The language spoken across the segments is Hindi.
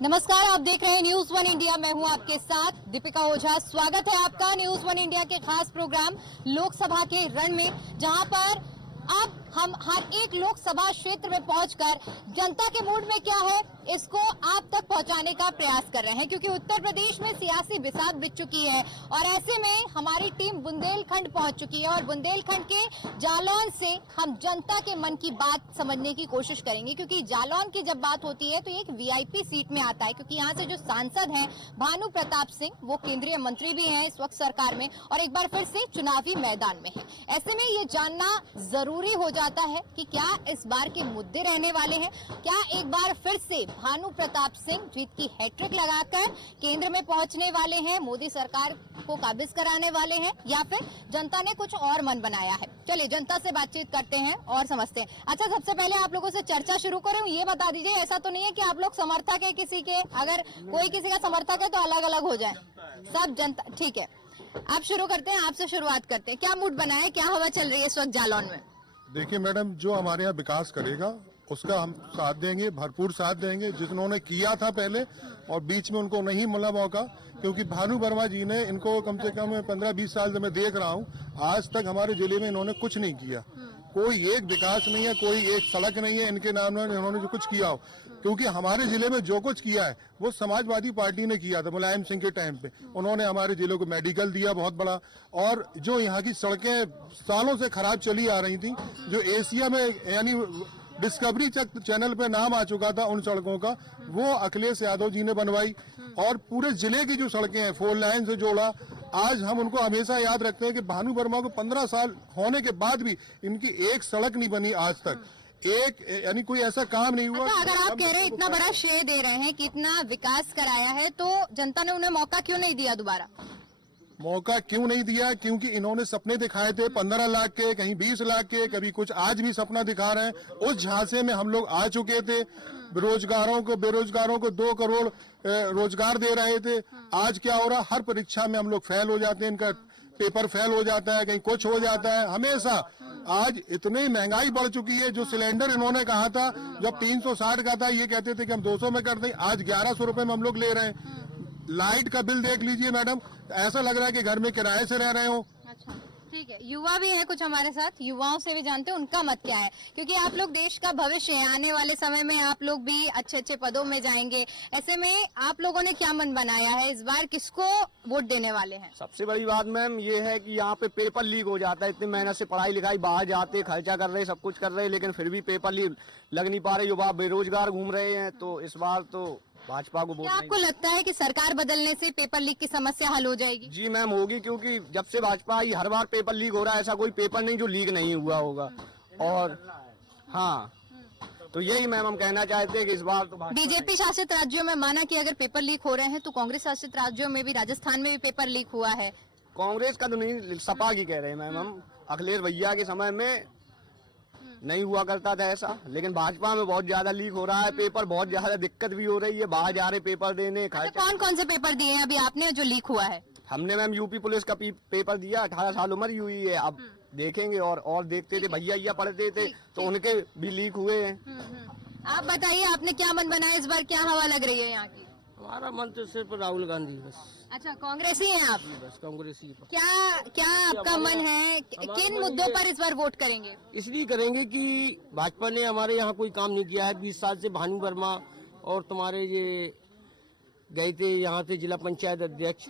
नमस्कार, आप देख रहे हैं न्यूज वन इंडिया। मैं हूं आपके साथ दीपिका ओझा। स्वागत है आपका न्यूज वन इंडिया के खास प्रोग्राम लोकसभा के रण में, जहां पर अब हम हर एक लोकसभा क्षेत्र में पहुंचकर जनता के मूड में क्या है इसको आप तक पहुंचाने का प्रयास कर रहे हैं, क्योंकि उत्तर प्रदेश में सियासी बिसात बिछ चुकी है और ऐसे में हमारी टीम बुंदेलखंड पहुंच चुकी है और बुंदेलखंड के जालौन से हम जनता के मन की बात समझने की कोशिश करेंगे, क्योंकि जालौन की जब बात होती है तो एक वीआईपी सीट में आता है, क्योंकि यहाँ से जो सांसद हैं भानु प्रताप सिंह, वो केंद्रीय मंत्री भी हैं इस वक्त सरकार में और एक बार फिर से चुनावी मैदान में है। ऐसे में ये जानना जरूरी हो जाता है कि क्या इस बार के मुद्दे रहने वाले हैं, क्या एक बार फिर से भानु प्रताप सिंह जीत की हैट्रिक लगाकर केंद्र में पहुंचने वाले हैं, मोदी सरकार को काबिज कराने वाले हैं, या फिर जनता ने कुछ और मन बनाया है। चलिए जनता से बातचीत करते हैं और समझते हैं। अच्छा, सबसे पहले आप लोगों से चर्चा शुरू करूं, ये बता दीजिए, ऐसा तो नहीं है कि आप लोग समर्थक है किसी के, अगर कोई किसी का समर्थक है तो अलग अलग हो जाए, सब जनता? ठीक है, आप शुरू करते हैं, आपसे शुरुआत करते हैं। क्या मूड बना है, क्या हवा चल रही है इस वक्त जालौन में? देखिए मैडम, जो हमारे यहाँ विकास करेगा उसका हम साथ देंगे, भरपूर साथ देंगे। जिन्होंने किया था पहले और बीच में उनको नहीं मिला मौका, क्योंकि भानु वर्मा जी ने इनको कम से कम 15-20 साल से मैं देख रहा हूँ, आज तक हमारे जिले में इन्होंने कुछ नहीं किया। कोई एक विकास नहीं है, कोई एक सड़क नहीं है इनके नाम में इन्होंने जो कुछ किया हो, क्योंकि हमारे जिले में जो कुछ किया है वो समाजवादी पार्टी ने किया था मुलायम सिंह के टाइम पे। उन्होंने हमारे जिले को मेडिकल दिया बहुत बड़ा, और जो यहाँ की सड़कें सालों से खराब चली आ रही थी, जो एशिया में यानी डिस्कवरी चैनल पे नाम आ चुका था उन सड़कों का, वो अखिलेश यादव जी ने बनवाई। और पूरे जिले की जो सड़कें हैं 4 लाइन से जोड़ा। आज हम उनको हमेशा याद रखते हैं कि भानु वर्मा को 15 साल होने के बाद भी इनकी एक सड़क नहीं बनी आज तक, एक यानी कोई ऐसा काम नहीं हुआ। अच्छा, अगर आप कह रहे हैं इतना बड़ा श्रेय दे रहे हैं कि इतना विकास कराया है, तो जनता ने उन्हें मौका क्यों नहीं दिया दोबारा? मौका क्यों नहीं दिया? क्योंकि इन्होंने सपने दिखाए थे 15 लाख के, कहीं 20 लाख के, कभी कुछ, आज भी सपना दिखा रहे हैं। उस झांसे में हम लोग आ चुके थे। बेरोजगारों को 2 करोड़ रोजगार दे रहे थे। आज क्या हो रहा, हर परीक्षा में हम लोग फेल हो जाते हैं, इनका पेपर फेल हो जाता है, कहीं कुछ हो जाता है हमेशा। आज इतनी महंगाई बढ़ चुकी है, जो सिलेंडर इन्होंने कहा था जब 360 का था, ये कहते थे कि हम 200 में कर दें, आज 1100 रुपए में हम लोग ले रहे हैं। लाइट का बिल देख लीजिए मैडम, ऐसा लग रहा है कि घर में किराए से रह रहे हो। अच्छा, ठीक है। युवा भी है कुछ हमारे साथ, युवाओं से भी जानते हैं उनका मत क्या है, क्योंकि आप लोग देश का भविष्य है। आने वाले समय में आप लोग भी अच्छे पदों में जाएंगे। ऐसे में आप लोगों ने क्या मन बनाया है, इस बार किसको वोट देने वाले हैं? सबसे बड़ी बात मैम ये है कि यहाँ पे पेपर लीक हो जाता है। इतनी मेहनत से पढ़ाई लिखाई, बाहर जाते खर्चा कर रहे, सब कुछ कर रहे, लेकिन फिर भी पेपर लीक लग नहीं पा रहे। युवा बेरोजगार घूम रहे हैं, तो इस बार तो भाजपा को वोट। क्या आपको लगता है कि सरकार बदलने से पेपर लीक की समस्या हल हो जाएगी? जी मैम, होगी, क्योंकि जब से भाजपा आई हर बार पेपर लीक हो रहा है। ऐसा कोई पेपर नहीं जो लीक नहीं हुआ होगा। और हाँ, तो यही मैम हम कहना चाहते हैं कि इस बार तो बीजेपी शासित राज्यों में माना कि अगर पेपर लीक हो रहे हैं, तो कांग्रेस शासित राज्यों में भी, राजस्थान में भी पेपर लीक हुआ है। कांग्रेस का तो नहीं, सपा की कह रहे हैं मैम हम। अखिलेश भैया के समय में नहीं हुआ करता था ऐसा, लेकिन भाजपा में बहुत ज्यादा लीक हो रहा है पेपर, बहुत ज्यादा दिक्कत भी हो रही है। बाहर जा रहे पेपर देने। कौन कौन से पेपर दिए हैं अभी आपने जो लीक हुआ है? हमने मैम यूपी पुलिस का पेपर दिया, 18 साल उम्र हुई है। अब देखेंगे और देखते थे, भैया पढ़ते थे तो उनके भी लीक हुए हैं। आप बताइए, आपने क्या मन बनाया इस बार, क्या हवा लग रही है यहाँ की? हमारा मन तो सिर्फ राहुल गांधी बस। अच्छा, कांग्रेस ही हैं आप? बस कांग्रेस ही। क्या आपका मन है, किन मुद्दों पर इस बार वोट करेंगे? इसलिए करेंगे कि भाजपा ने हमारे यहाँ कोई काम नहीं किया है 20 साल से। भानु वर्मा और तुम्हारे ये गए थे यहाँ से जिला पंचायत अध्यक्ष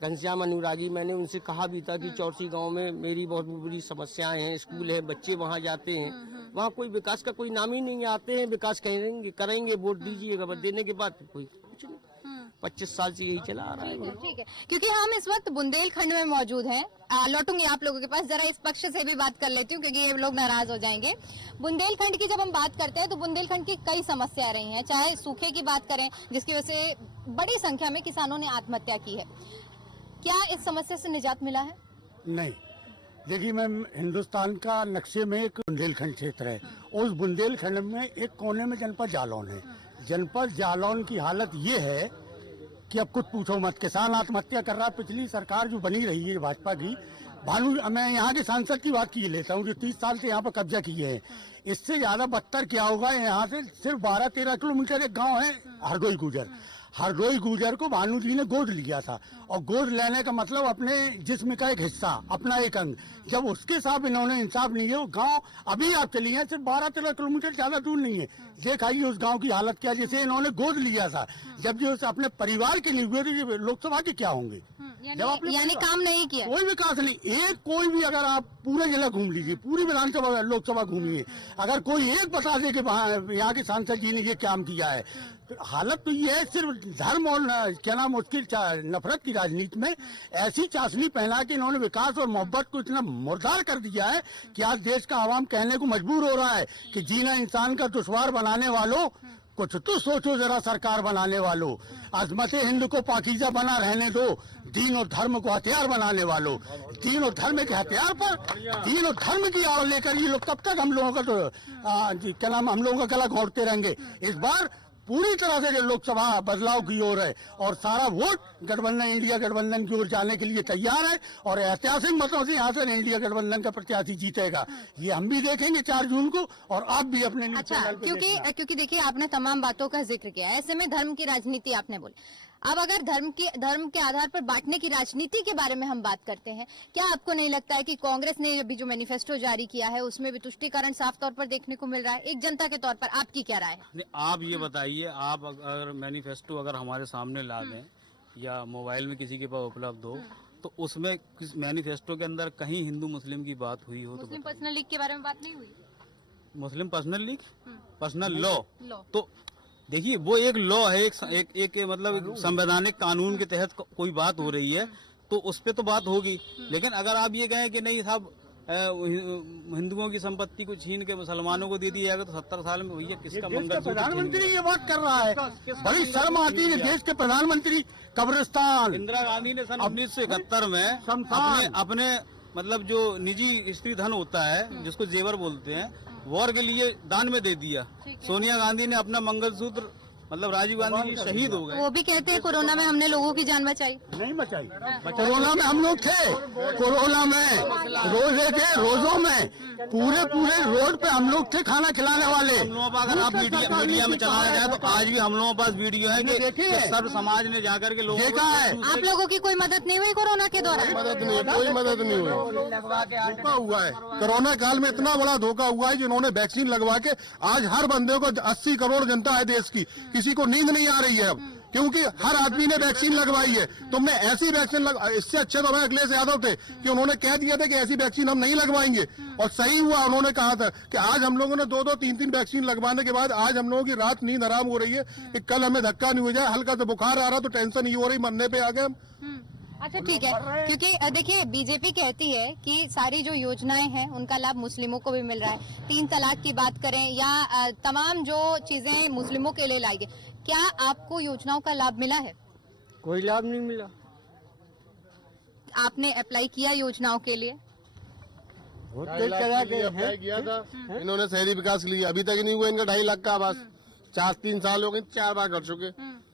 घनश्याम अनुरागी, मैंने उनसे कहा भी था कि चौरसी गांव में मेरी बहुत बड़ी समस्याएं हैं, स्कूल है, बच्चे वहां जाते हैं, वहाँ कोई विकास का कोई नाम ही नहीं। आते हैं, विकास करेंगे, वोट दीजिएगा, बस देने के बाद कोई कुछ नहीं। 25 साल से यही चला आ रहा है। ठीक है, क्योंकि हम इस वक्त बुंदेलखंड में मौजूद हैं। लौटूंगी आप लोगों के पास, जरा इस पक्ष से भी बात कर लेती हूँ, क्योंकि ये लोग नाराज हो जाएंगे। बुंदेलखंड की जब हम बात करते हैं तो बुंदेलखंड की कई समस्याएं रही हैं, चाहे सूखे की बात करें जिसकी वजह से बड़ी संख्या में किसानों ने आत्महत्या की है। क्या इस समस्या से निजात मिला है? नहीं, देखिए मैम, हिंदुस्तान का नक्शे में एक बुंदेलखंड क्षेत्र है। उस बुंदेलखंड में एक कोने में जनपद जालौन है। जनपद जालौन की हालत ये है कि अब कुछ पूछो मत, किसान आत्महत्या कर रहा है। पिछली सरकार जो बनी रही है भाजपा की, भानु, मैं यहाँ के सांसद की बात की लेता हूँ जो 30 साल से यहाँ पर कब्जा किए हैं। इससे ज्यादा बदतर क्या होगा, यहाँ से सिर्फ 12-13 किलोमीटर एक गांव है हरदोई गुजर। हरदोई गुजर को भानु जी ने गोद लिया था, और गोद लेने का मतलब अपने जिस्म का एक हिस्सा, अपना एक अंग। जब उसके साथ इन्होंने इंसाफ नहीं है, वो गांव अभी आप चली हैं सिर्फ 12-13 किलोमीटर ज्यादा दूर नहीं है। देखिए उस गांव की हालत क्या, जैसे इन्होंने गोद लिया था। जब जो अपने परिवार के लिए हुए तो लोकसभा के क्या होंगे? यानी काम नहीं किया, कोई विकास नहीं। एक कोई भी, अगर आप पूरे जिला घूम लीजिए, पूरी विधानसभा लोकसभा घूमिए, अगर कोई एक बता दे कि यहाँ के सांसद जी ने ये काम किया है, तो हालत तो ये है सिर्फ धर्म और क्या नाम उसकी नफरत की राजनीति में ऐसी चाशनी पहना के इन्होंने विकास और मोहब्बत को इतना मुर्दार कर दिया है कि आज देश का आवाम कहने को मजबूर हो रहा है कि जीना इंसान का दुश्वार बनाने वालों, कुछ तो सोचो जरा सरकार बनाने वालों। अजमत हिंद को पाकीज़ा बना रहने दो, दीन और धर्म को हथियार बनाने वालों। दीन और धर्म के हथियार पर, दीन और धर्म की आड़ लेकर ये लोग कब तक हम लोगों का तो क्या नाम, हम लोगों का गला घोंटते रहेंगे। इस बार पूरी तरह से लोकसभा बदलाव की ओर है और सारा वोट गठबंधन, इंडिया गठबंधन की ओर जाने के लिए तैयार है, और ऐतिहासिक मतों से यहाँ से इंडिया गठबंधन का प्रत्याशी जीतेगा। ये हम भी देखेंगे 4 जून को, और आप भी अपने न्यूज़ अच्छा, चैनल पे देखना। क्योंकि देखिए आपने तमाम बातों का जिक्र किया, ऐसे में धर्म की राजनीति आपने बोली। अब अगर धर्म के आधार पर बांटने की राजनीति के बारे में हम बात करते हैं, क्या आपको नहीं लगता है कि कांग्रेस ने अभी जो मैनिफेस्टो जारी किया है उसमें भी तुष्टीकरण साफ तौर पर देखने को मिल रहा है? एक जनता के तौर पर आपकी क्या राय है? आप ये बताइए, आप अगर मैनिफेस्टो अगर हमारे सामने ला दें या मोबाइल में किसी के पास उपलब्ध हो, तो उसमें किस मैनिफेस्टो के अंदर कहीं हिंदू मुस्लिम की बात हुई हो? तो मुस्लिम पर्सनल लीग के बारे में बात नहीं हुई? Muslim personal league, personal law, law तो देखिए वो एक लॉ है, एक मतलब एक संवैधानिक कानून के तहत कोई बात हो रही है तो उस पे तो बात होगी। लेकिन अगर आप ये कहें कि नहीं साहब हिंदुओं की संपत्ति को छीन के मुसलमानों को दे दिया जाएगा, तो 70 साल में भैया किसका मंगल? प्रधानमंत्री ये बात कर रहा है, बड़ी शर्म आती है। देश के प्रधानमंत्री कब्रिस्तान, इंदिरा गांधी ने सन 1971 में अपने मतलब जो निजी स्त्री धन होता है जिसको जेवर बोलते हैं, वॉर के लिए दान में दे दिया। सोनिया गांधी ने अपना मंगलसूत्र, मतलब राजीव गांधी जी शहीद हो गए। वो भी कहते हैं कोरोना में हमने लोगों की जान बचाई। नहीं बचाई, कोरोना में हम लोग थे, कोरोना में रोजे थे, रोजों में पूरे रोड पे हम लोग थे खाना खिलाने वाले। हम लोगों पर अगर आप मीडिया में चलाया जाए तो आज भी हम लोगों के पास वीडियो है कि सर्व समाज ने जाकर के लोगों देखा है। आप लोगों की कोई मदद नहीं हुई कोरोना के दौरान? मदद नहीं, कोई मदद नहीं हुई। धोखा हुआ है, कोरोना काल में इतना बड़ा धोखा हुआ है जिन्होंने वैक्सीन लगवा के आज हर बंदे को 80 करोड़ जनता है देश की, किसी को नींद नहीं आ रही है अब, क्योंकि हर आदमी ने वैक्सीन लगवाई है। तुमने ऐसी वैक्सीन इससे अच्छे तो अखिलेश यादव थे कि उन्होंने कह दिया था कि ऐसी वैक्सीन हम नहीं लगवाएंगे, और सही हुआ। उन्होंने कहा था कि आज हम लोगों ने 2-2, 3-3 वैक्सीन लगवाने के बाद आज हम लोगों की रात नींद हराम हो रही है कि कल हमें धक्का नहीं हो जाए, हल्का सा बुखार आ रहा तो टेंशन नहीं हो रही, मरने पे आ गए हम। अच्छा ठीक है, क्योंकि देखिए बीजेपी कहती है कि सारी जो योजनाएं हैं उनका लाभ मुस्लिमों को भी मिल रहा है। 3 तलाक की बात करें या तमाम जो चीजें मुस्लिमों के लिए लाई गई, क्या आपको योजनाओं का लाभ मिला है? कोई लाभ नहीं मिला। आपने अप्लाई किया योजनाओं के लिए? अप्लाई किया था इन्होंने शहरी विकास के लिए, अभी तक नहीं हुआ इनका 2.5 लाख का आवास। 3 साल हो गए, 4 बार कर चुके।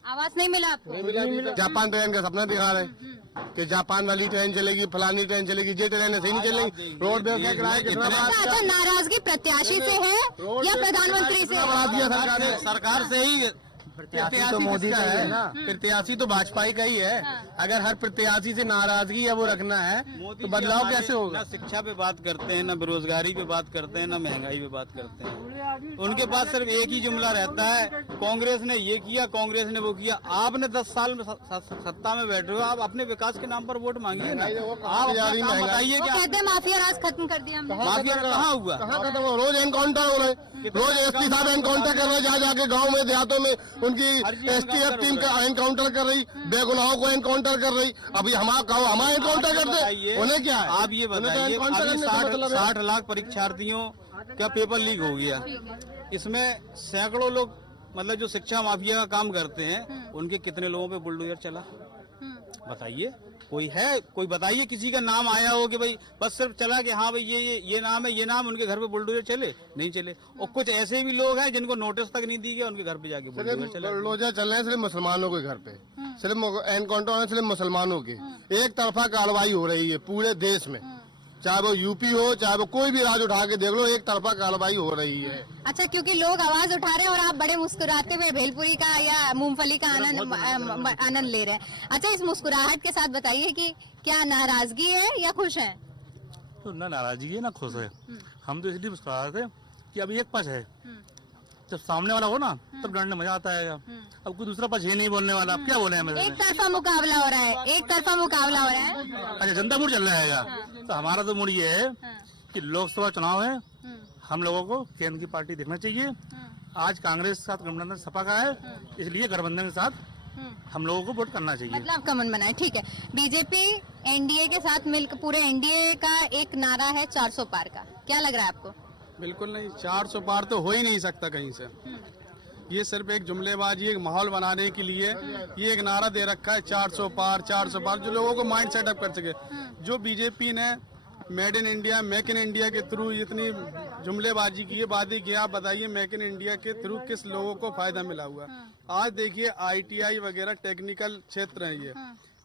आवास नहीं मिला आपको? जापान ट्रेन का सपना दिखा रहे कि जापान वाली ट्रेन चलेगी, फलानी ट्रेन चलेगी, ये ट्रेन सही नहीं चलेगी। रोड पे किराया कितना अच्छा, नाराजगी प्रत्याशी से है या प्रधानमंत्री से? बढ़ा दिया सरकार से ही। प्रत्याशी तो मोदी का है ना, प्रत्याशी तो भाजपा का ही है। अगर हर प्रत्याशी से नाराजगी या वो रखना है तो बदलाव कैसे होगा? ना शिक्षा पे बात करते हैं, ना बेरोजगारी पे बात करते हैं, ना महंगाई पे बात करते हैं। उनके पास सिर्फ एक ही जुमला रहता है, कांग्रेस ने ये किया, कांग्रेस ने वो किया। आपने 10 साल में सत्ता में बैठे हो, आप अपने विकास के नाम पर वोट मांगिए ना। आप बताइए क्या कहते हैं माफिया राज खत्म कर दिया हमने। माफिया कहाँ हुआ? कहाँ खत्म हो? रोज एनकाउंटर हो रहे, रोज एसपी साहब एनकाउंटर कर रहे, जा जाके गाँव में देहातों में उनकी एसटीएफ टीम का एनकाउंटर कर रही, बेगुनाहों को एनकाउंटर कर रही। अभी हमारा एनकाउंटर कर दे, उन्हें क्या है? आप ये बताइए, 60 लाख परीक्षार्थियों का पेपर लीक हो गया, इसमें सैकड़ों लोग मतलब जो शिक्षा माफिया का काम करते हैं, उनके कितने लोगों पे बुलडोजर चला? बताइए, कोई है? कोई बताइए किसी का नाम आया हो कि भाई बस सिर्फ चला कि हाँ भाई ये नाम है, ये नाम, उनके घर पे बुलडोजर चले? नहीं चले। और कुछ ऐसे भी लोग हैं जिनको नोटिस तक नहीं दी गया, उनके घर पे जाके बुलडोजर चले। बुलडोजर चल रहे हैं सिर्फ मुसलमानों के घर पे, सिर्फ एनकाउंटर सिर्फ मुसलमानों के। एक तरफा कार्रवाई हो रही है पूरे देश में। चाहे वो यूपी हो, चाहे वो कोई भी राज्य उठा के देख लो, एक तरफा कार्रवाई हो रही है। अच्छा, क्योंकि लोग आवाज उठा रहे हैं और आप बड़े मुस्कुराते हुए भेलपुरी का या मूंगफली का आनंद ले रहे हैं। अच्छा, इस मुस्कुराहट के साथ बताइए कि क्या नाराजगी है या खुश हैं? तो ना नाराजगी है ना खुश है। हम तो इसलिए मुस्कुरा रहे थे कि अभी एक पक्ष है, जब सामने वाला हो ना तब लड़ने मजा आता है। अब कोई दूसरा पक्ष ही नहीं बोलने वाला, अब क्या बोले हमें? एक तरफा मुकाबला हो रहा है, एक तरफा मुकाबला हो रहा है। अच्छा, जनता मूड चल रहा है यार। तो हमारा तो मूड ये है कि लोकसभा चुनाव है, हम लोगों को केंद्र की पार्टी देखना चाहिए। आज कांग्रेस के साथ गठबंधन सपा का है, इसलिए गठबंधन के साथ हम लोगों को वोट करना चाहिए। मतलब आपका मन बना है, ठीक है। बीजेपी एनडीए के साथ मिलकर, पूरे एनडीए का एक नारा है 400 पार का, क्या लग रहा है आपको? बिल्कुल नहीं, 400 पार तो हो ही नहीं सकता कहीं से। ये सिर्फ एक जुमलेबाजी, एक माहौल बनाने के लिए ये एक नारा दे रखा है 400 पार, 400 पार, जो लोगों को माइंड सेटअप कर सके। जो बीजेपी ने made in India, make in India के थ्रू इतनी जुमलेबाजी की है, वादी की, आप बताइए मेक इन इंडिया के थ्रू किस लोगों को फायदा मिला हुआ? आज देखिए आईटीआई वगैरह टेक्निकल क्षेत्र है, ये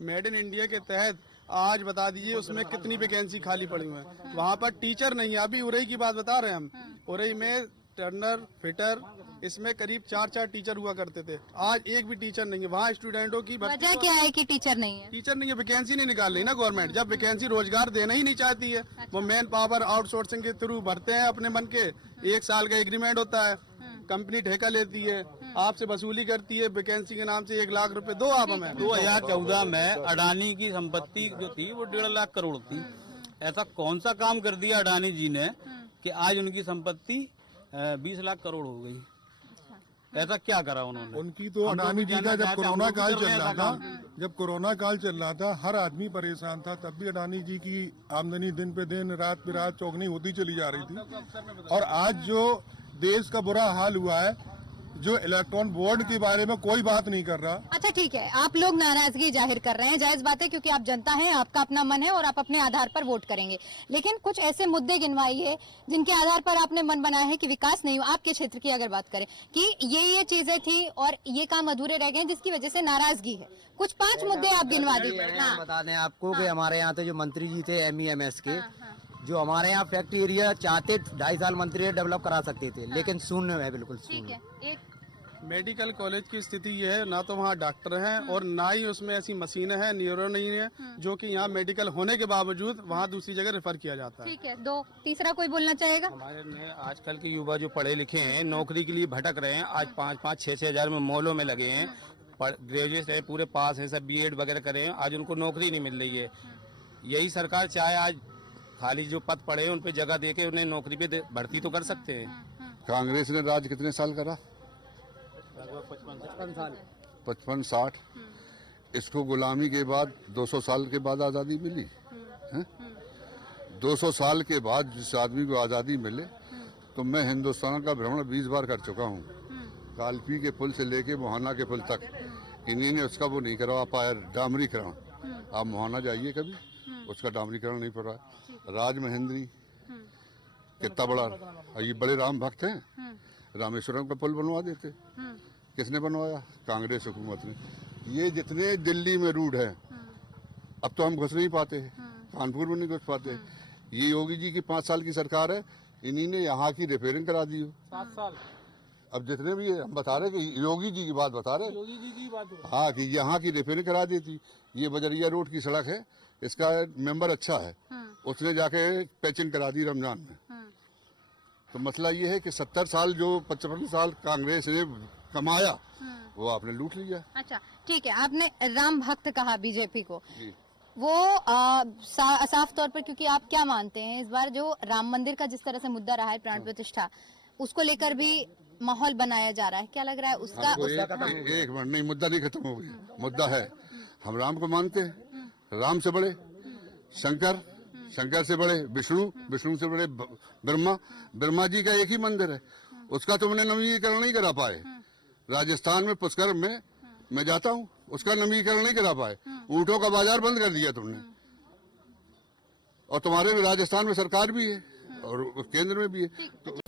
मेड इन इंडिया के तहत आज बता दीजिए उसमें कितनी वैकेंसी खाली पड़ी हुई है। वहाँ पर टीचर नहीं है। अभी उरई की बात बता रहे हैं हम, उरई में टर्नर, फिटर, इसमें करीब 4 टीचर हुआ करते थे, आज एक भी टीचर नहीं है। वहाँ स्टूडेंटों की वजह क्या है कि टीचर नहीं है? टीचर नहीं है, वैकेंसी नहीं निकाल रही ना गवर्नमेंट। जब वैकेंसी रोजगार देना ही नहीं चाहती है, वो मैन पावर आउटसोर्सिंग के थ्रू भरते हैं अपने मन के। 1 साल का एग्रीमेंट होता है, कंपनी ठेका लेती है, आपसे वसूली करती है, वैकेंसी के नाम से 1 लाख रुपए दो आप हमें। 2014 में अडानी की संपत्ति जो थी वो 1.5 लाख करोड़ थी। ऐसा कौन सा काम कर दिया अडानी जी ने कि आज उनकी संपत्ति 20 लाख करोड़ हो गई? ऐसा क्या करा उन्होंने? उनकी तो अडानी जी का जब कोरोना काल चल रहा था, जब कोरोना काल चल रहा था, हर आदमी परेशान था, तब भी अडानी जी की आमदनी दिन पे दिन, रात पे रात चौगनी होती चली जा रही थी। और आज जो देश का बुरा हाल हुआ है, जो इलेक्ट्रॉन बोर्ड के बारे में कोई बात नहीं कर रहा। अच्छा, ठीक है, आप लोग नाराजगी जाहिर कर रहे हैं, जायज बात है, क्योंकि आप जनता हैं, आपका अपना मन है और आप अपने आधार पर वोट करेंगे। लेकिन कुछ ऐसे मुद्दे गिनवाइए जिनके आधार पर आपने मन बनाया है कि विकास नहीं हुआ। आपके क्षेत्र की अगर बात करें कि ये चीजें थी और ये काम अधूरे रह गए जिसकी वजह से नाराजगी है, कुछ 5 मुद्दे आप गिनवा दीजिए। हाँ। बता दें आपको कि हमारे यहाँ तो जो मंत्री जी थे MEMS के, जो हमारे यहाँ फैक्ट्री एरिया चाहते 2.5 साल मंत्री डेवलप करा सकते थे, लेकिन शून्य है, बिल्कुल शून्य। एक मेडिकल कॉलेज की स्थिति ये है, ना तो वहाँ डॉक्टर हैं और ना ही उसमें ऐसी मशीनें हैं, न्यूरो नहीं है, जो कि यहाँ मेडिकल होने के बावजूद वहाँ दूसरी जगह रेफर किया जाता है। ठीक है, 2 तीसरा कोई बोलना चाहेगा? हमारे में आजकल के युवा जो पढ़े लिखे हैं, नौकरी के लिए भटक रहे हैं। आज 5-5, 6-6 हजार में मॉलों में लगे हैं, ग्रेजुएट है, पूरे पास है, सब BEd वगैरह करे हैं, आज उनको नौकरी नहीं मिल रही है। यही सरकार चाहे आज खाली जो पद पड़े हैं उन पे जगह देके उन्हें नौकरी पे भर्ती तो कर सकते हैं। कांग्रेस ने राज कितने साल करा? 55-60। इसको गुलामी के बाद 200 साल के बाद आज़ादी मिली है। 200 साल के बाद जिस आदमी को आज़ादी मिले, तो मैं हिंदुस्तान का भ्रमण 20 बार कर चुका हूँ। कालपी के पुल से लेके मोहाना के पुल तक, इन्हीं ने उसका वो नहीं करवा पाया, डामरीकरण। आप मोहाना जाइए कभी, उसका डामरीकरण नहीं पड़ा। राज महेंद्री कितना बड़ा, ये बड़े राम भक्त हैं, रामेश्वरम का पुल बनवा देते। किसने बनवाया? कांग्रेस हुकूमत ने। ये जितने दिल्ली में रूट है, अब तो हम घुस नहीं पाते, कानपुर में नहीं घुस पाते। ये योगी जी की 5 साल की सरकार है, इन्हीं ने यहाँ की रिपेयरिंग करा दी हो। 7 साल। अब जितने भी हम बता रहे कि योगी जी की बात बता रहे, योगी जी की बात हो। हाँ, कि यहाँ की रिपेयरिंग करा दी थी। ये बजरिया रोड की सड़क है, इसका मेंबर अच्छा है, उसने जाके पैचिंग करा दी रमजान में। तो मसला ये है कि 70 साल जो 55 साल कांग्रेस ने कमाया, वो आपने लूट लिया। अच्छा, ठीक है, आपने राम भक्त कहा बीजेपी को, जी। वो साफ तौर पर, क्योंकि आप क्या मानते हैं, इस बार जो राम मंदिर का जिस तरह से मुद्दा रहा है, प्राण प्रतिष्ठा, उसको लेकर भी माहौल बनाया जा रहा है, क्या लग रहा है उसका? एक मिनट नहीं, मुद्दा नहीं खत्म हो गया, मुद्दा है। हम राम को मानते हैं, राम से बड़े शंकर, शंकर से बड़े विष्णु, विष्णु से बड़े ब्रह्मा, ब्रह्मा जी का एक ही मंदिर है, उसका तुमने नवीनीकरण नहीं करा पाए। राजस्थान में पुष्कर में मैं जाता हूँ, उसका नवीनीकरण नहीं करा पाए। ऊँटों का बाजार बंद कर दिया तुमने, और तुम्हारे राजस्थान में सरकार भी है और केंद्र में भी है। तो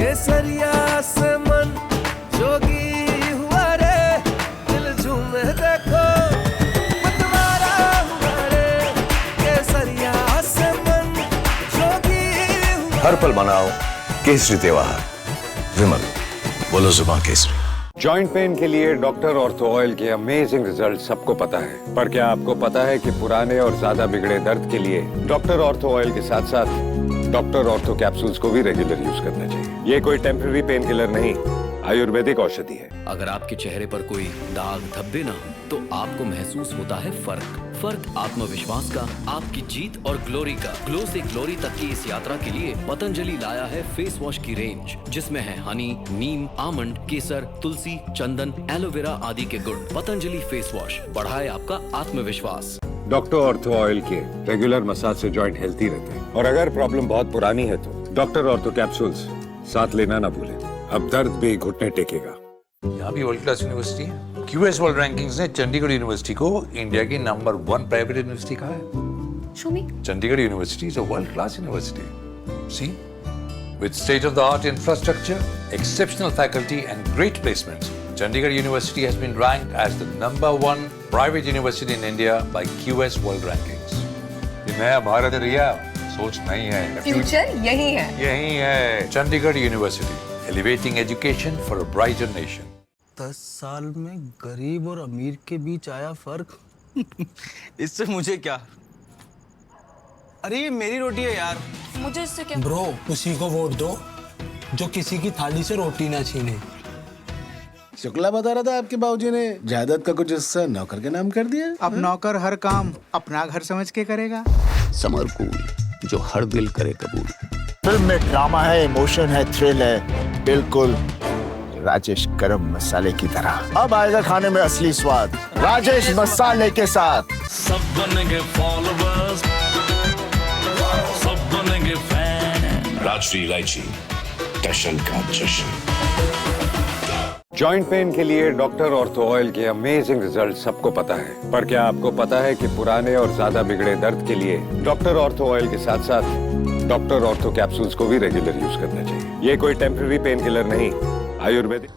केसरिया से मन जोगी हुआ रे, दिल झूमे देखो मतवारा हुआ रे, केसरिया से मन जोगी हुआ। हर पल मनाओ केसरी त्योहार। विमल, बोलो जुबान केसरी। जॉइंट पेन के लिए डॉक्टर ऑर्थो ऑयल के अमेजिंग रिजल्ट सबको पता है, पर क्या आपको पता है कि पुराने और ज्यादा बिगड़े दर्द के लिए डॉक्टर ऑर्थो ऑयल के साथ साथ डॉक्टर ऑर्थो कैप्सूल्स को भी रेगुलर यूज करना चाहिए। ये कोई टेम्पररी पेन किलर नहीं, आयुर्वेदिक औषधि है। अगर आपके चेहरे पर कोई दाग धब्बे ना हो तो आपको महसूस होता है फर्क आत्मविश्वास का, आपकी जीत और ग्लोरी का। ग्लो से ग्लोरी तक की इस यात्रा के लिए पतंजलि लाया है फेस वॉश की रेंज, जिसमें है हनी, नीम, आमंड, केसर, तुलसी, चंदन, एलोवेरा आदि के गुण। पतंजलि फेस वॉश बढ़ाए आपका आत्मविश्वास। डॉक्टर ऑर्थो ऑयल के रेगुलर मसाज से जॉइंट हेल्थी रहते हैं, और अगर प्रॉब्लम बहुत पुरानी है तो डॉक्टर ऑर्थो कैप्सूल्स साथ लेना ना भूलें। अब दर्द भी घुटने टेकेगा। यहाँ भी वर्ल्ड क्लास यूनिवर्सिटी है। QS वर्ल्ड रैंकिंग्स ने चंडीगढ़ यूनिवर्सिटी को इंडिया की नंबर 1 प्राइवेट यूनिवर्सिटी कहा है। Show me. Chandigarh University is a world-class university. See, with state-of-the-art infrastructure, exceptional faculty, and great placements, Chandigarh University has been ranked as the number 1 private university in India by QS World Rankings. ये नया भारत है रिया, सोच नहीं है। फ्यूचर यही है। यही है Chandigarh University, elevating education for a brighter nation. 10 साल में गरीब और अमीर के बीच आया फर्क। इससे मुझे क्या? अरे ये मेरी रोटी है यार। मुझे इससे क्या? ब्रो, उसी को वोट दो जो किसी की थाली से रोटी ना छीने। शुक्ला बता रहा था आपके बाबूजी ने जायदाद का कुछ हिस्सा नौकर के नाम कर दिया। अब नौकर हर काम अपना घर समझ के करेगा। समरकूल, जो हर दिल करे कबूल। फिल्म में ड्रामा है, इमोशन है, थ्रिल है, बिल्कुल राजेश गरम मसाले की तरह। अब आएगा खाने में असली स्वाद, राजेश मसाले के साथ। सब बनेंगे फॉलोवर्स, सब बनेंगे फैन। राजश्री इलायची, टशन का जश्न। जॉइंट पेन के लिए डॉक्टर ऑर्थो ऑयल के अमेजिंग रिजल्ट सबको पता है, पर क्या आपको पता है कि पुराने और ज्यादा बिगड़े दर्द के लिए डॉक्टर ऑर्थो ऑयल के साथ साथ डॉक्टर ऑर्थो कैप्सूल्स को भी रेगुलर यूज करना चाहिए। ये कोई टेम्पररी पेन किलर नहीं, आयुर्वेदिक।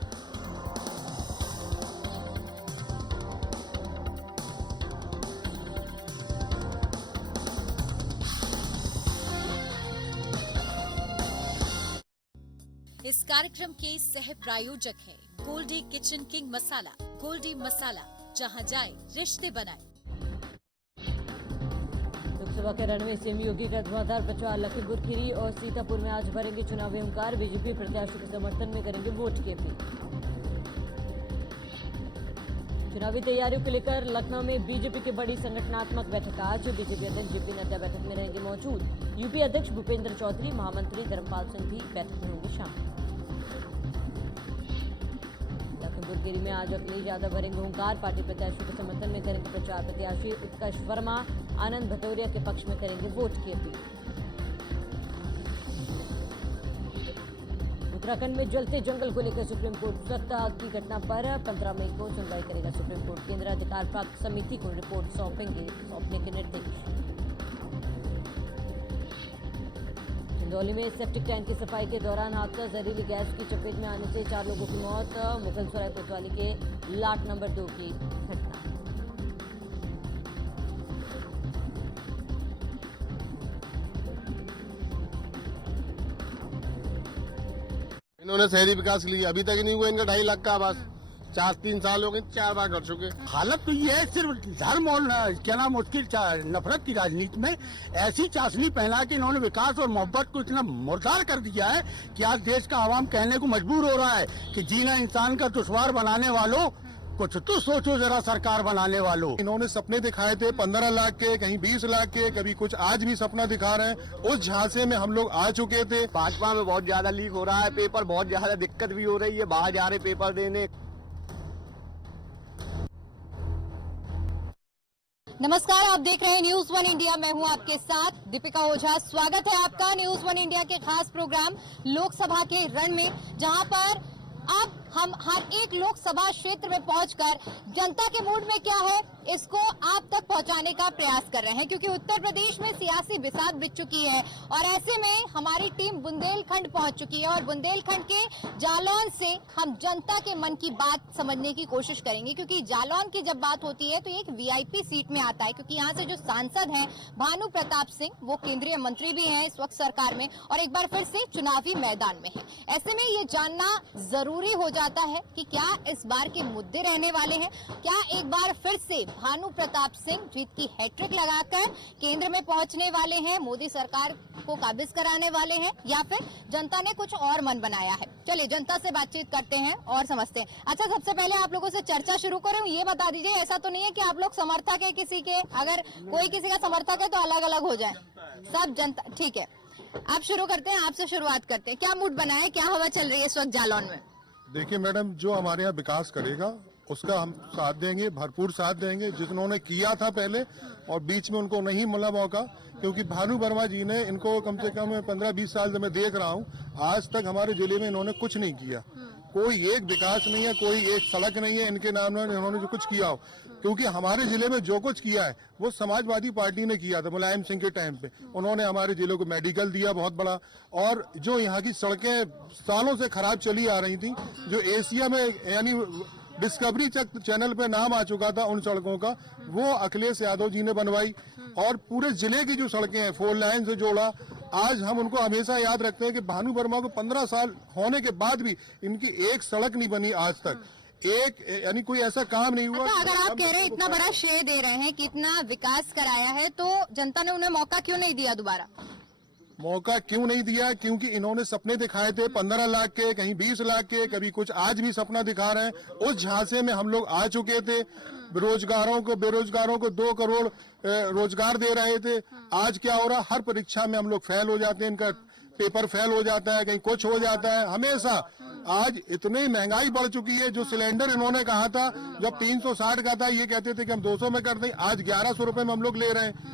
इस कार्यक्रम के सह प्रायोजक है गोल्डी किचन किंग मसाला। गोल्डी मसाला, जहां जाए रिश्ते बनाए। लोकसभा के रण में सीएम योगी का धुआंधार प्रचार। लखीमपुर खीरी और सीतापुर में आज भरेंगे चुनावी हुंकार। बीजेपी प्रत्याशी के समर्थन में करेंगे वोट की अपील। चुनावी तैयारियों को लेकर लखनऊ में बीजेपी की बड़ी संगठनात्मक बैठक आज। बीजेपी अध्यक्ष जेपी नड्डा बैठक में रहेंगे मौजूद। यूपी अध्यक्ष भूपेंद्र चौधरी, महामंत्री धर्मपाल सिंह भी बैठक में होंगे शामिल। लखीमपुर खीरी में आज अखिलेश यादव भरेंगे हुंकार। पार्टी प्रत्याशियों के समर्थन में करेंगे प्रचार। प्रत्याशी उत्कर्ष वर्मा आनंद भटौरिया के पक्ष में करेंगे वोट की अपील। उत्तराखंड में जलते जंगल को लेकर सुप्रीम कोर्ट सख्त आग की घटना पर 15 मई को सुनवाई करेगा सुप्रीम कोर्ट। केंद्र अधिकार प्राप्त समिति को रिपोर्ट सौंपने के निर्देश। चंदौली में सेप्टिक टैंक की सफाई के दौरान हादसा। जहरीली गैस की चपेट में आने से 4 लोगों की मौत। मुगलसराय कोतवाली के लाट नंबर 2 की घटना। इन्होंने शहरी विकास के लिए अभी तक नहीं हुआ इनका 2.5 लाख का आवास। 3 साल हो गए, 4 बार कर चुके। हालत तो ये है, सिर्फ धर्म और क्या नाम उसकी नफरत की राजनीति में ऐसी चाशनी पहना कि इन्होंने विकास और मोहब्बत को इतना मुर्दार कर दिया है कि आज देश का आवाम कहने को मजबूर हो रहा है कि जीना इंसान का दुश्वार बनाने वालों, कुछ तो सोचो जरा सरकार बनाने वालों। इन्होंने सपने दिखाए थे 15 लाख के, कहीं 20 लाख के, कभी कुछ आज भी सपना दिखा रहे हैं। उस झांसे में हम लोग आ चुके थे। भाजपा में बहुत ज्यादा लीक हो रहा है पेपर, बहुत ज्यादा दिक्कत भी हो रही है, बाहर जा रहे पेपर देने। नमस्कार, आप देख रहे हैं न्यूज 1 इंडिया। मैं हूं आपके साथ दीपिका ओझा। स्वागत है आपका न्यूज 1 इंडिया के खास प्रोग्राम लोकसभा के रण में, जहां पर अब हम हर एक लोकसभा क्षेत्र में पहुंचकर जनता के मूड में क्या है इसको आप तक पहुंचाने का प्रयास कर रहे हैं, क्योंकि उत्तर प्रदेश में सियासी बिसात बिछ चुकी है और ऐसे में हमारी टीम बुंदेलखंड पहुंच चुकी है और बुंदेलखंड के जालौन से हम जनता के मन की बात समझने की कोशिश करेंगे, क्योंकि जालौन की जब बात होती है तो एक वीआईपी सीट में आता है, क्योंकि यहाँ से जो सांसद हैं भानु प्रताप सिंह, वो केंद्रीय मंत्री भी हैं इस वक्त सरकार में और एक बार फिर से चुनावी मैदान में है। ऐसे में ये जानना जरूरी हो जाता है कि क्या इस बार के मुद्दे रहने वाले हैं, क्या एक बार फिर से भानु प्रताप सिंह जीत की हैट्रिक लगाकर केंद्र में पहुंचने वाले हैं, मोदी सरकार को काबिज कराने वाले हैं, या फिर जनता ने कुछ और मन बनाया है। चलिए जनता से बातचीत करते हैं और समझते हैं। अच्छा, सबसे पहले आप लोगों से चर्चा शुरू करूं, ये बता दीजिए, ऐसा तो नहीं है कि आप लोग समर्थक है किसी के, अगर कोई किसी का समर्थक है तो अलग अलग हो जाए, सब जनता, ठीक है। आप शुरू करते हैं, आपसे शुरुआत करते हैं। क्या मूड बना है, क्या हवा चल रही है इस वक्त जालौन में? देखिए मैडम, जो हमारे यहाँ विकास करेगा उसका हम साथ देंगे, भरपूर साथ देंगे। जिन्होंने किया था पहले और बीच में उनको नहीं मिला मौका, क्योंकि भानु वर्मा जी ने इनको कम से कम 15-20 साल से मैं देख रहा हूँ, आज तक हमारे जिले में इन्होंने कुछ नहीं किया। कोई एक विकास नहीं है, कोई एक सड़क नहीं है इनके नाम में इन्होंने जो कुछ किया हो, क्योंकि हमारे जिले में जो कुछ किया है वो समाजवादी पार्टी ने किया था मुलायम सिंह के टाइम पे। उन्होंने हमारे जिले को मेडिकल दिया बहुत बड़ा, और जो यहाँ की सड़कें सालों से खराब चली आ रही थी, जो एशिया में यानी डिस्कवरी चैनल पे नाम आ चुका था उन सड़कों का, वो अखिलेश यादव जी ने बनवाई। और पूरे जिले की जो सड़कें हैं 4 लाइन से जोड़ा। आज हम उनको हमेशा याद रखते हैं कि भानु वर्मा को 15 साल होने के बाद भी इनकी एक सड़क नहीं बनी आज तक, एक यानी कोई ऐसा काम नहीं हुआ। अच्छा, अगर आप कह रहे हैं इतना बड़ा श्रेय दे रहे हैं कि इतना विकास कराया है, तो जनता ने उन्हें मौका क्यों नहीं दिया दोबारा? मौका क्यों नहीं दिया? क्योंकि इन्होंने सपने दिखाए थे 15 लाख के, कहीं 20 लाख के, कभी कुछ, आज भी सपना दिखा रहे हैं। उस झांसे में हम लोग आ चुके थे। बेरोजगारों को 2 करोड़ रोजगार दे रहे थे। आज क्या हो रहा, हर परीक्षा में हम लोग फेल हो जाते हैं, इनका पेपर फेल हो जाता है, कहीं कुछ हो जाता है हमेशा। आज इतनी महंगाई बढ़ चुकी है, जो सिलेंडर इन्होंने कहा था जब 360 का था, ये कहते थे कि हम 200 में कर दें, आज 1100 रुपए में हम लोग ले रहे हैं।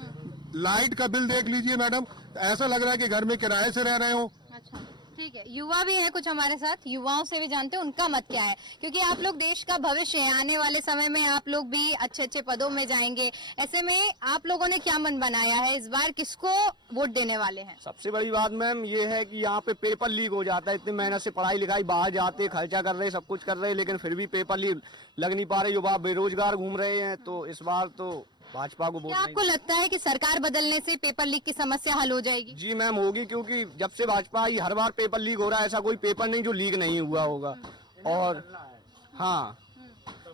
लाइट का बिल देख लीजिए मैडम, ऐसा लग रहा है कि घर में किराए से रह रहे हो। अच्छा, ठीक है। युवा भी है कुछ हमारे साथ, युवाओं से भी जानते हैं उनका मत क्या है, क्योंकि आप लोग देश का भविष्य है, आने वाले समय में आप लोग भी अच्छे अच्छे पदों में जाएंगे। ऐसे में आप लोगों ने क्या मन बनाया है, इस बार किसको वोट देने वाले हैं? सबसे बड़ी बात मैम ये है कि यहाँ पे पेपर लीक हो जाता है। इतनी मेहनत से पढ़ाई लिखाई, बाहर जाते खर्चा कर रहे, सब कुछ कर रहे, लेकिन फिर भी पेपर लीक लग नहीं पा रहे, युवा बेरोजगार घूम रहे हैं। तो इस बार तो भाजपा को वोट। क्या आपको लगता है कि सरकार बदलने से पेपर लीक की समस्या हल हो जाएगी? जी मैम, होगी, क्योंकि जब से भाजपा आई हर बार पेपर लीक हो रहा है, ऐसा कोई पेपर नहीं जो लीक नहीं हुआ होगा। और हाँ,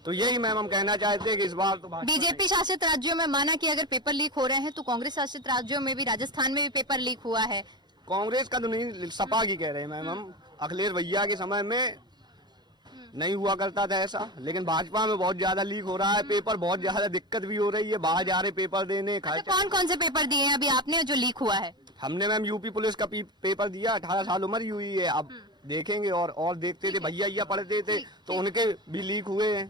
तो यही मैम हम कहना चाहते हैं कि इस बार तो बीजेपी शासित राज्यों में माना कि अगर पेपर लीक हो रहे हैं तो कांग्रेस शासित राज्यों में भी, राजस्थान में भी पेपर लीक हुआ है। कांग्रेस का तो नहीं, सपा की कह रहे हैं मैम हम। अखिलेश भैया के समय में नहीं हुआ करता था ऐसा, लेकिन भाजपा में बहुत ज्यादा लीक हो रहा है पेपर, बहुत ज्यादा दिक्कत भी हो रही है, बाहर जा रहे पेपर देने। कौन कौन से पेपर दिए हैं अभी आपने जो लीक हुआ है? हमने मैम यूपी पुलिस का पेपर दिया, 18 साल उम्र हुई है, अब देखेंगे। और देखते थे भैया पढ़ते थे तो उनके भी लीक हुए हैं।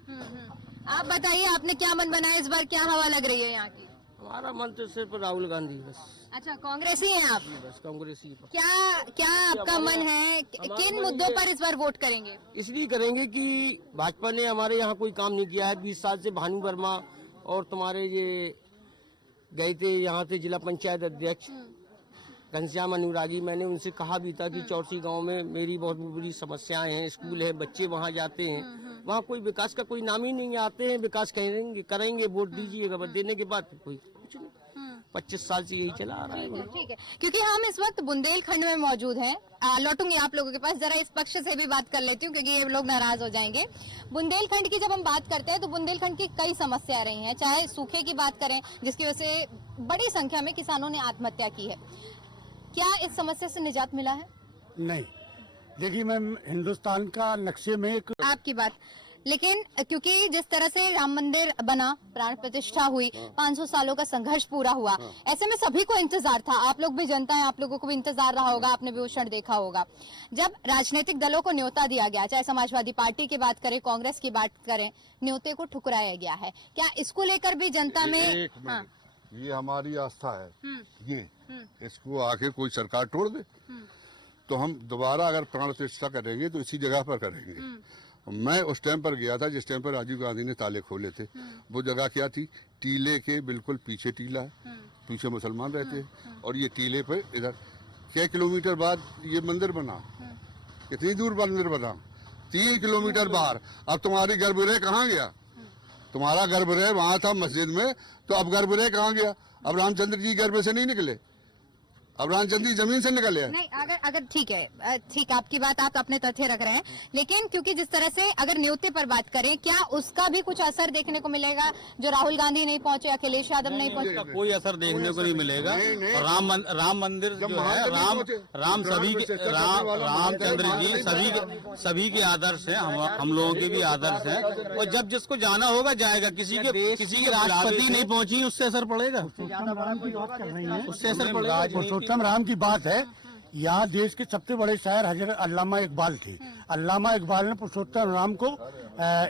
आप बताइए, आपने क्या मन बनाया इस बार, क्या हवा लग रही है यहाँ की? हमारा मन तो सिर्फ राहुल गांधी बस। अच्छा, कांग्रेस ही हैं आप? बस कांग्रेस ही। क्या आपका मन है, किन मुद्दों पर इस बार वोट करेंगे? इसलिए करेंगे कि भाजपा ने हमारे यहाँ कोई काम नहीं किया है 20 साल से। भानु वर्मा और तुम्हारे ये गए थे यहाँ से जिला पंचायत अध्यक्ष घनश्याम अनुरागी, मैंने उनसे कहा भी था कि चौरसी गांव में मेरी बहुत बुरी समस्याएं हैं, स्कूल है, बच्चे वहाँ जाते हैं, वहाँ कोई विकास का कोई नाम ही नहीं, आते हैं विकास करेंगे वोट दीजिएगा, बस देने के बाद कोई कुछ नहीं। 25 साल से यही चला आ रहा है। ठीक है, क्योंकि हम इस वक्त बुंदेलखंड में मौजूद हैं, लौटूंगी आप लोगों के पास, जरा इस पक्ष से भी बात कर लेती हूँ क्योंकि ये लोग नाराज हो जाएंगे। बुंदेलखंड की जब हम बात करते हैं तो बुंदेलखंड की कई समस्या रही हैं, चाहे सूखे की बात करें जिसकी वजह से बड़ी संख्या में किसानों ने आत्महत्या की है। क्या इस समस्या से निजात मिला है? नहीं, देखिए मैम, हिंदुस्तान का नक्शे में एक आपकी बात, लेकिन क्योंकि जिस तरह से राम मंदिर बना, प्राण प्रतिष्ठा हुई, 500 सालों का संघर्ष पूरा हुआ, ऐसे में सभी को इंतजार था, आप लोग भी जनता है, आप लोगों को भी इंतजार रहा होगा, आपने भी वो क्षण देखा होगा जब राजनीतिक दलों को न्योता दिया गया, चाहे समाजवादी पार्टी की बात करें, कांग्रेस की बात करें, न्योते को ठुकराया गया है। क्या इसको लेकर भी जनता में ये हमारी आस्था है, ये इसको आके कोई सरकार तोड़ दे तो हम दोबारा अगर प्राण प्रतिष्ठा करेंगे तो इसी जगह पर करेंगे। मैं उस टाइम पर गया था जिस टाइम पर राजीव गांधी ने ताले खोले थे। वो जगह क्या थी? टीले के बिल्कुल पीछे टीला है, पीछे मुसलमान रहते हैं, और ये टीले पर इधर क्या किलोमीटर बाद ये मंदिर बना, कितनी दूर मंदिर बना? 3 किलोमीटर बाहर। अब तुम्हारी गर्भगृह कहाँ गया? तुम्हारा गर्भगृह वहां था मस्जिद में, तो अब गर्भगृह कहाँ गया? अब रामचंद्र जी गर्भ से नहीं निकले, अब रामचंद्र जी जमीन से निकले हैं। नहीं, अगर ठीक है, ठीक, आपकी बात, आप अपने तथ्य रख रहे हैं, लेकिन क्योंकि जिस तरह से अगर न्योते पर बात करें, क्या उसका भी कुछ असर देखने को मिलेगा? जो राहुल गांधी नहीं पहुंचे, अखिलेश यादव नहीं पहुंचे, कोई असर देखने को नहीं मिलेगा। और राम मंदिर जो है, रामचंद्र जी सभी के आदर्श हैं, हम लोगों के भी आदर्श हैं, और जब जिसको जाना होगा जाएगा। किसी के राष्ट्रपति नहीं पहुंची, उससे असर पड़ेगा, उससे असर पड़ेगा। पुरुषोत्तम राम की बात है, यहाँ देश के सबसे बड़े शायर हजरत अल्लामा इकबाल थे। अल्लामा इकबाल ने पुरुषोत्तम राम को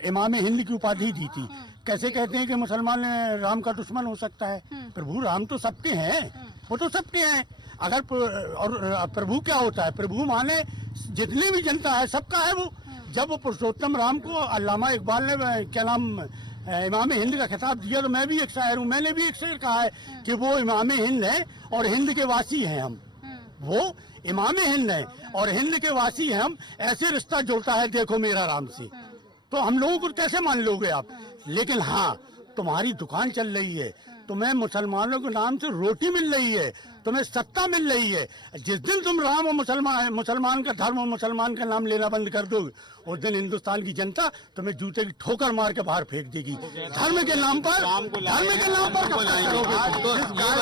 इमाम हिंद की उपाधि दी थी। कैसे कहते हैं कि मुसलमान राम का दुश्मन हो सकता है? प्रभु राम तो सबके हैं, वो तो सबके हैं। अगर और प्रभु क्या होता है? प्रभु माने जितनी भी जनता है सबका है वो। जब वो पुरुषोत्तम राम को अल्लामा इकबाल ने क्या नाम इमाम हिंद का खिताब दिया, तो मैं भी एक शायर हूँ, मैंने भी एक शेर कहा है कि वो इमाम हिंद है और हिंद के वासी हैं हम। वो इमाम हिंद है और हिंद के वासी हैं हम। ऐसे रिश्ता जुड़ता है देखो मेरा राम से, तो हम लोगों को कैसे मान लोगे आप? लेकिन हाँ, तुम्हारी दुकान चल रही है, तुम्हें मुसलमानों के नाम से रोटी मिल रही है, तुम्हें सत्ता मिल रही है। जिस दिन तुम राम और मुसलमान का धर्म और मुसलमान का नाम लेना बंद कर दोगे, उस दिन हिंदुस्तान की जनता तुम्हें जूते की ठोकर मार के बाहर फेंक देगी। धर्म के नाम पर गाय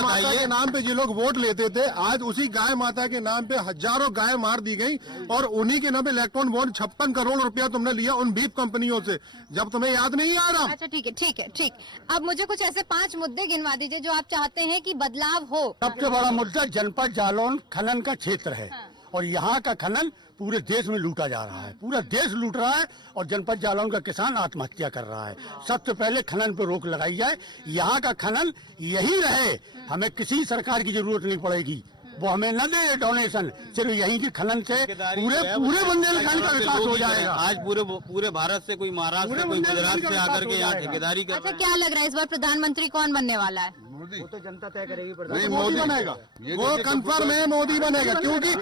माता के नाम पे जो लोग वोट लेते थे, आज उसी गाय माता के नाम पे हजारों गाय मार दी गई, और उन्हीं के नाम पे इलेक्ट्रॉन बॉन्ड 56 करोड़ रुपया तुमने लिया उन बीफ कंपनियों से। जब तुम्हें याद नहीं आ रहा? अच्छा ठीक। अब मुझे कुछ ऐसे 5 मुद्दे गिनवा दीजिए जो आप चाहते हैं कि बदलाव हो। सबसे बड़ा मुद्दा जनपद जालौन खनन का क्षेत्र है, और यहाँ का खनन पूरे देश में लूटा जा रहा है, पूरा देश लूट रहा है, और जनपद जालौन का किसान आत्महत्या कर रहा है। सबसे पहले खनन पर रोक लगाई जाए, यहाँ का खनन यही रहे, हमें किसी सरकार की जरूरत नहीं पड़ेगी, वो हमें न दे डोनेशन, सिर्फ यहीं के खनन से पूरे बुंदेलखंड का विकास हो जाएगा। आज पूरे भारत से, कोई महाराष्ट्र, कोई गुजरात से आकर के यहाँ ठेकेदारी कर। अच्छा, क्या लग रहा है इस बार प्रधानमंत्री कौन बनने वाला है? वो तो जनता तय करेगी। नहीं, मोदी बनेगा, वो कंफर्म है, मोदी बनेगा, क्योंकि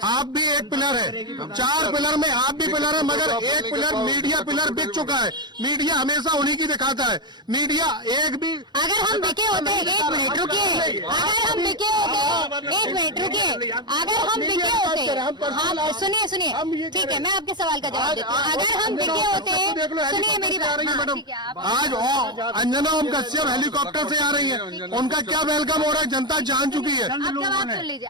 आप भी एक पिलर है, 4 पिलर में आप भी पिलर है, मगर एक पिलर मीडिया पिलर बिक चुका है। मीडिया हमेशा उन्हीं की दिखाता है। मीडिया एक भी, अगर हम बिके होते, एक मिनट रुकिए, अगर हम बिके होते, एक मिनट रुकिए, अगर हम बिके होते, सुनिए, ठीक है, मैं आपके सवाल का जवाब देती हूँ। अगर हम बिके होते, सुनिए मेरी बात, आज अंजना ओम कश्यप हेलीकॉप्टर से आ रही है, उनका क्या वेलकम हो रहा है, जनता जान चुकी है। अब जवाब सुन लीजिए,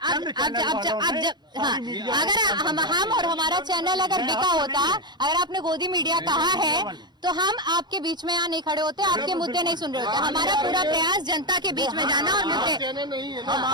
अगर हम और हमारा चैनल अगर बिका होता, अगर आपने गोदी मीडिया कहा है, तो हम आपके बीच में यहाँ नहीं खड़े होते, आपके मुद्दे नहीं सुन रहे होते। हमारा पूरा प्रयास जनता के बीच में जाना, और हमारा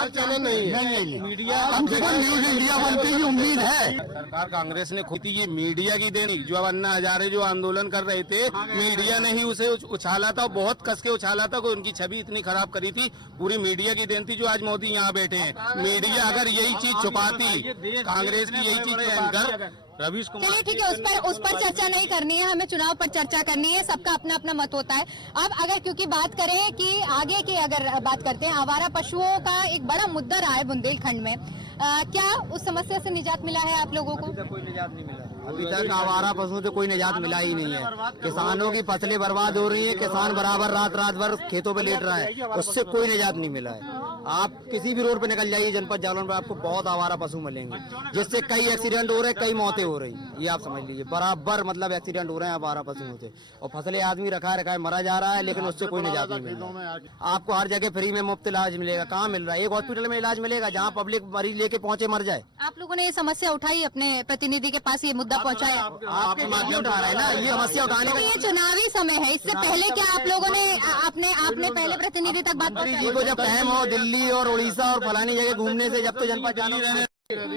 चैनल नहीं है, मीडिया, हम न्यूज इंडिया बनने की उम्मीद है। सरकार कांग्रेस ने खुद ये मीडिया की देनी, जो अन्ना हजारे जो आंदोलन कर रहे थे, मीडिया ने ही उसे उछाला था, बहुत कस के उछाला था, कोई उनकी छवि इतनी खराब करी थी, पूरी मीडिया की देन थी जो आज मोदी यहाँ बैठे हैं। मीडिया अगर यही चीज छुपाती, कांग्रेस की यही चीज कर रवीश कुमार, चलिए ठीक है, उस पर चर्चा नहीं करनी है, हमें चुनाव पर चर्चा करनी है, सबका अपना अपना मत होता है। अब अगर क्योंकि बात करें कि आगे की अगर बात करते हैं, आवारा पशुओं का एक बड़ा मुद्दा रहा है बुंदेलखंड में, क्या उस समस्या से निजात मिला है आप लोगों को? कोई निजात नहीं मिला अभी तक, आवारा पशुओं से कोई निजात मिला ही नहीं है। किसानों की फसलें बर्बाद हो रही है, किसान बराबर रात भर खेतों पे लेट रहा है, उससे कोई निजात नहीं मिला है। आप किसी भी रोड पे निकल जाइए जनपद जालौन पे, आपको बहुत आवारा पशु मिलेंगे, जिससे कई एक्सीडेंट हो रहे हैं, कई मौतें हो रही, ये आप समझ लीजिए। बराबर मतलब एक्सीडेंट हो रहे हैं आवारा पशुओं से, और फसलें आदमी रखा है मरा जा रहा है, लेकिन उससे कोई निजात नहीं मिल रहा है। आपको हर जगह फ्री में मुफ्त इलाज मिलेगा, कहाँ मिल रहा है? एक हॉस्पिटल में इलाज मिलेगा जहाँ पब्लिक मरीज लेके पहुंचे मर जाए। आप लोगों ने ये समस्या उठाई, अपने प्रतिनिधि के पास ये मुद्दा पहुंचाया? आपके माध्यम उठा रहे हैं ना, ये समस्या उठाने का। ये चुनावी समय है, इससे पहले क्या आप लोगों ने आपने पहले प्रतिनिधि तक बात पहुंचाई? को जब अहम हो दिल्ली और उड़ीसा और फलानी जगह घूमने से, जब तो जनपद जालौन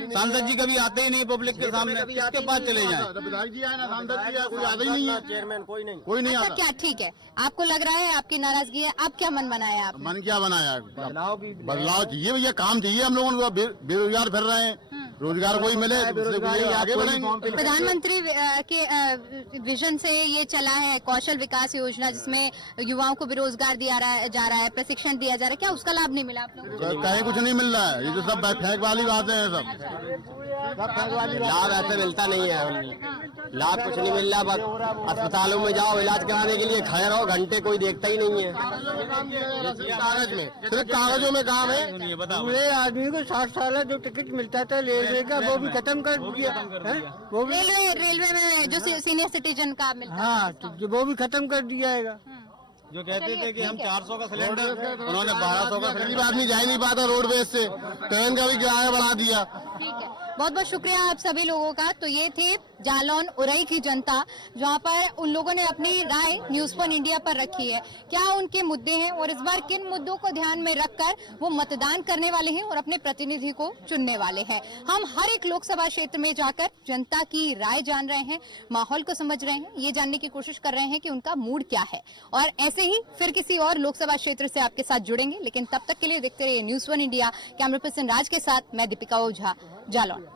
सांसद जी कभी आते ही नहीं पब्लिक के सामने, इसके बाद चले जाएं। विधायक जी आए ना, सांसद जी कोई आता ही नहीं है, चेयरमैन कोई नहीं आता। क्या ठीक है, आपको लग रहा है आपकी नाराजगी है, आप क्या मन बनाया? आप मन क्या बनाया? बदलाव चाहिए भैया, काम चाहिए। हम लोगों को बेरोजगार फिर रहे हैं, रोजगार कोई मिले, आगे बढ़ेंगे। प्रधानमंत्री के विजन से ये चला है कौशल विकास योजना, जिसमें युवाओं को भी रोजगार दिया जा रहा है, प्रशिक्षण दिया जा रहा है। क्या उसका लाभ नहीं मिला आप लोगों को? कहीं कुछ नहीं मिल रहा है, ये तो सब फेंक वाली बातें हैं सब। लाभ ऐसे मिलता नहीं है, लाभ कुछ नहीं मिल रहा। बस अस्पतालों में जाओ इलाज कराने के लिए खड़े रहो घंटे, कोई देखता ही नहीं है। कागज में, सिर्फ कागजों में काम है। पूरे आदमी को 60 साल जो टिकट मिलता था रेलवे का, वो भी खत्म कर दिया है। वो भी रेलवे में जो सीनियर सिटीजन का मिलता है, हाँ, तो वो भी खत्म कर दिया जाएगा। जो कहते थे कि हम 400 का सिलेंडर, उन्होंने 1200 का। गरीब आदमी जा ही नहीं पाता रोडवेज से, ट्रेन का भी किराया बढ़ा दिया। ठीक है, बहुत बहुत शुक्रिया आप सभी लोगों का। तो ये थे जालौन उरई की जनता, जहाँ पर उन लोगों ने अपनी राय न्यूज़ वन इंडिया पर रखी है। क्या उनके मुद्दे हैं और इस बार किन मुद्दों को ध्यान में रखकर वो मतदान करने वाले हैं और अपने प्रतिनिधि को चुनने वाले हैं। हम हर एक लोकसभा क्षेत्र में जाकर जनता की राय जान रहे हैं, माहौल को समझ रहे हैं, ये जानने की कोशिश कर रहे हैं कि उनका मूड क्या है। और ऐसे ही फिर किसी और लोकसभा क्षेत्र से आपके साथ जुड़ेंगे, लेकिन तब तक के लिए देखते रहिए news one India. Camera person Raj के साथ मैं दीपिका ओझा, जालौन।